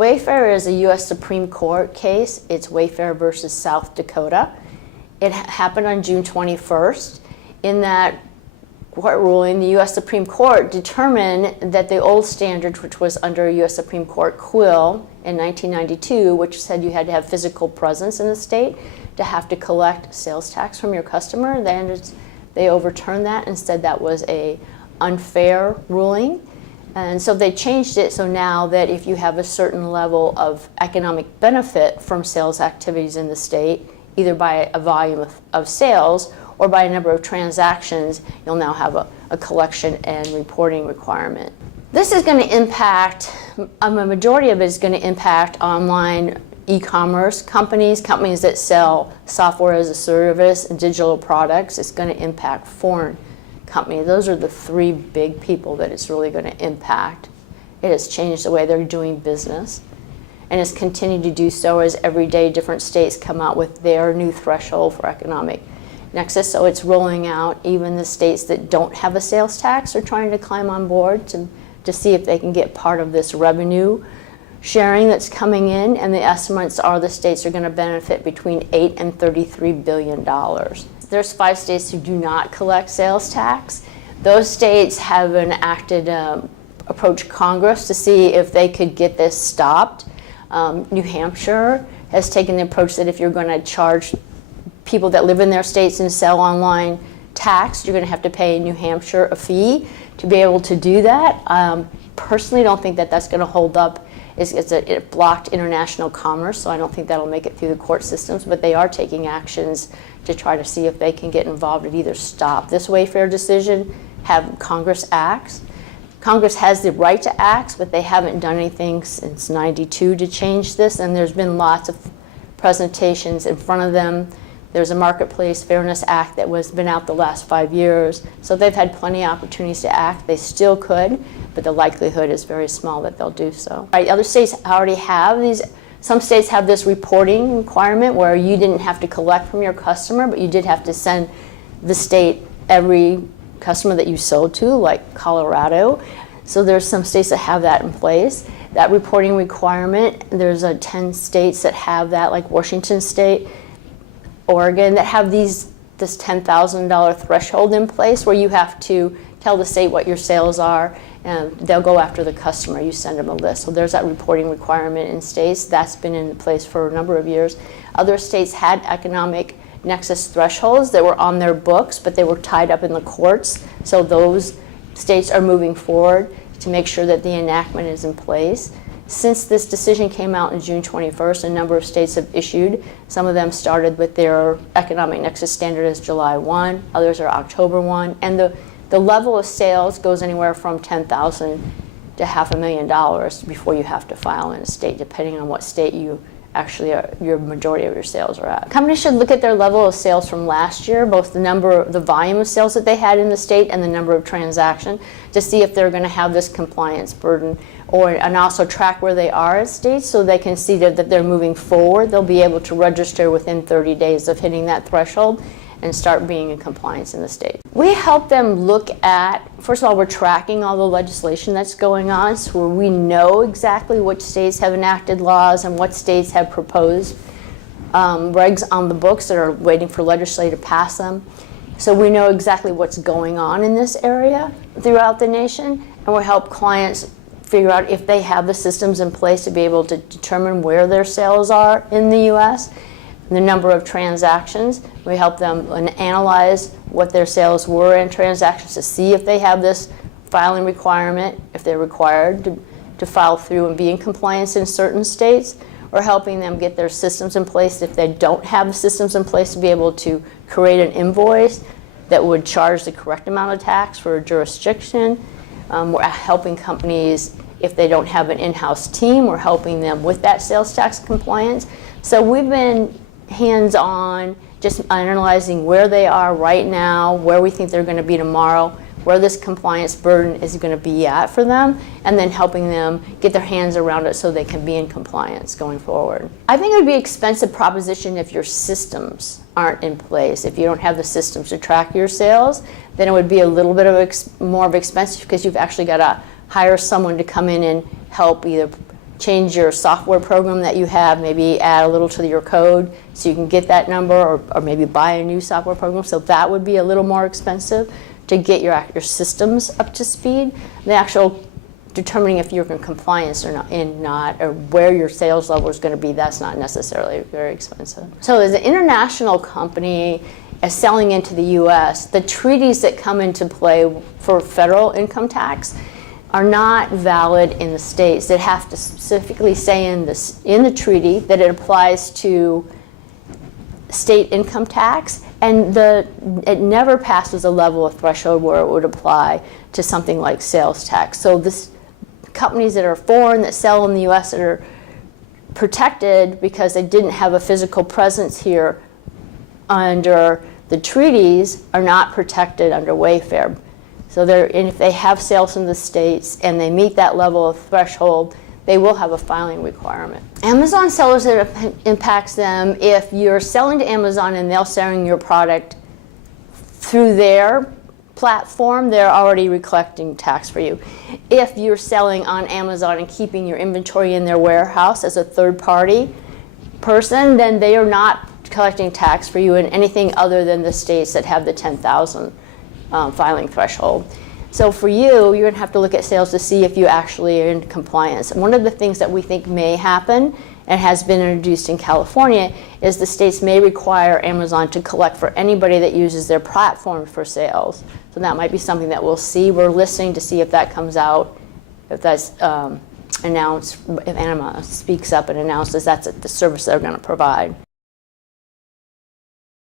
Wayfair is a U.S. Supreme Court case. It's Wayfair versus South Dakota. It happened on June 21st. In that court ruling, the U.S. Supreme Court determined that the old standard, which was under U.S. Supreme Court Quill in 1992, which said you had to have physical presence in the state to have to collect sales tax from your customer, they overturned that and said that was an unfair ruling. And so they changed it so now that if you have a certain level of economic benefit from sales activities in the state, either by a volume of sales or by a number of transactions, you'll now have a collection and reporting requirement. This is going to impact, a majority of it is going to impact online e-commerce companies that sell software as a service and digital products. It's going to impact foreign companies. Those are the three big people that it's really going to impact. It has changed the way they're doing business, and it's continued to do so as every day different states come out with their new threshold for economic nexus. So it's rolling out. Even the states that don't have a sales tax are trying to climb on board to see if they can get part of this revenue sharing that's coming in, and the estimates are the states are going to benefit between $8 and $33 billion. There's 5 states who do not collect sales tax. Those states have approached Congress to see if they could get this stopped. New Hampshire has taken the approach that if you're going to charge people that live in their states and sell online tax, you're going to have to pay New Hampshire a fee to be able to do that. Personally, don't think that that's going to hold up. It blocked international commerce, so I don't think that'll make it through the court systems, but they are taking actions to try to see if they can get involved and either stop this Wayfair decision, have Congress act. Congress has the right to act, but they haven't done anything since '92 to change this, and there's been lots of presentations in front of them. There's a Marketplace Fairness Act that was been out the last 5 years, so they've had plenty of opportunities to act. They still could, but the likelihood is very small that they'll do so. Right, other states already have these. Some states have this reporting requirement where you didn't have to collect from your customer, but you did have to send the state every customer that you sold to, like Colorado. So there's some states that have that in place. That reporting requirement, there's 10 states that have that, like Washington State, Oregon, that have this $10,000 threshold in place where you have to tell the state what your sales are, and they'll go after the customer. You send them a list. So there's that reporting requirement in states. That's been in place for a number of years. Other states had economic nexus thresholds that were on their books, but they were tied up in the courts. So those states are moving forward to make sure that the enactment is in place. Since this decision came out on June 21st, a number of states have issued. Some of them started with their economic nexus standard as July 1, others are October 1, and the level of sales goes anywhere from $10,000 to $500,000 before you have to file in a state, depending on what state you actually your majority of your sales are at. Companies should look at their level of sales from last year, both the volume of sales that they had in the state and the number of transactions, to see if they're going to have this compliance burden, and also track where they are as states so they can see that they're moving forward. They'll be able to register within 30 days of hitting that threshold and start being in compliance in the state. We help them look at, first of all, we're tracking all the legislation that's going on, so we know exactly which states have enacted laws and what states have proposed regs on the books that are waiting for legislature to pass them. So we know exactly what's going on in this area throughout the nation, and we help clients figure out if they have the systems in place to be able to determine where their sales are in the U.S., the number of transactions. We help them analyze what their sales were in transactions to see if they have this filing requirement, if they're required to file through and be in compliance in certain states. We're helping them get their systems in place if they don't have the systems in place to be able to create an invoice that would charge the correct amount of tax for a jurisdiction. We're helping companies if they don't have an in-house team. We're helping them with that sales tax compliance. So we've been hands-on, just analyzing where they are right now, where we think they're going to be tomorrow, where this compliance burden is going to be at for them, and then helping them get their hands around it so they can be in compliance going forward. I think it would be an expensive proposition if your systems aren't in place. If you don't have the systems to track your sales, then it would be a little bit of more of expensive because you've actually got to hire someone to come in and help either change your software program that you have, maybe add a little to your code so you can get that number, or maybe buy a new software program. So that would be a little more expensive to get your systems up to speed. The actual determining if you're in compliance or not, or where your sales level is going to be, that's not necessarily very expensive. So as an international company selling into the U.S., the treaties that come into play for federal income tax are not valid in the states. They have to specifically say in the treaty that it applies to state income tax, and it never passes a level of threshold where it would apply to something like sales tax. So this companies that are foreign that sell in the U.S. that are protected because they didn't have a physical presence here under the treaties are not protected under Wayfair. So and if they have sales in the states and they meet that level of threshold, they will have a filing requirement. Amazon sellers, it impacts them if you're selling to Amazon and they're selling your product through their platform, they're already collecting tax for you. If you're selling on Amazon and keeping your inventory in their warehouse as a third-party person, then they are not collecting tax for you in anything other than the states that have the 10,000 filing threshold. So for you, you're going to have to look at sales to see if you actually are in compliance. And one of the things that we think may happen and has been introduced in California is the states may require Amazon to collect for anybody that uses their platform for sales. So that might be something that we'll see. We're listening to see if that comes out, if that's announced, if Amazon speaks up and announces that's the service they're going to provide.